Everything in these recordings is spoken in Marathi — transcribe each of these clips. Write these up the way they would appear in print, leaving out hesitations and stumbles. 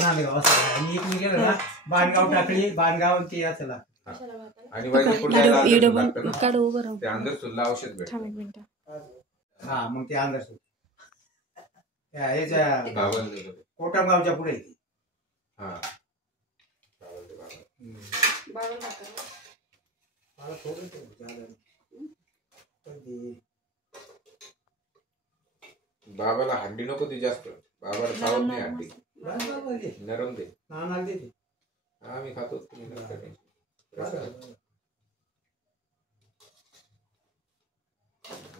नांदगाव आणि एक मी गेलो ना बाणगाव टाकळी बाणगाव ती असला आणि ते अंदर सुद्धा औषध भेटतं. हा मग ते अंदर ह्याच्या कोटमगावच्या पुढे हा बाबाला हड्डी नको ती जास्त. बाबाला चावत नाही हड्डी. नरम दे. आम्ही खातो.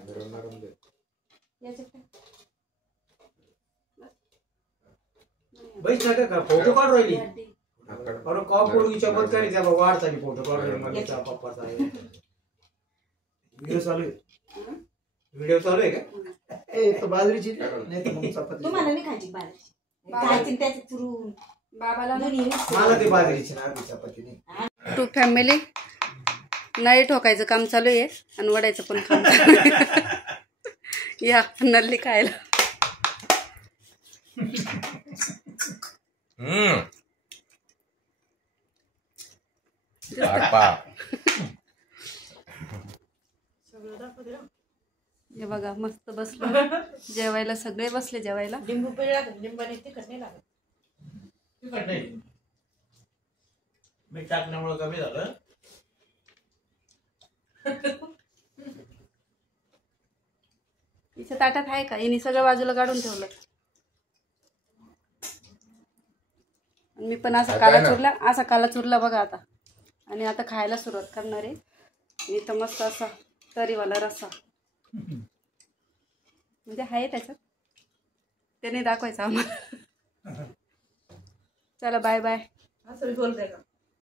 नरम दे. फोटो काढ राहिली अरे कॉपोळी चमत्कारी त्या वाढचा फोटो काढ राहिली पप्पाचा व्हिडिओ चालू आहे. व्हिडिओ चालू आहे का तो बाजरीची नाही तर मग चपाती तुम्हाला नाही खायची बाजरीची खायची त्याचे चुरून बाबाला मला ते बाजरीची ना चपाती नाही. टू फॅमिली नळी ठोकायचं काम चालू आहे आणि वडायचं पण काम या नल्ली खायला. हे बघा मस्त बसलो जेवायला. सगळे बसले जेवायला. लिंबू पिळला लिंबाने तिखट नाही लागत. तिखट नाही मीठ टाकण्यामुळे कमी झालं. तिच्या ताटात आहे का? हिने सगळं बाजूला काढून ठेवलं. मी पण असा काला चुरला बघा आता. आणि आता खायला सुरुवात करणार आहे. इथं मस्त असा तरीवाला रस्सा म्हणजे आहे त्याच्यात. ते नाही दाखवायचं आम्हाला. चला बाय बाय. असं बोलते का?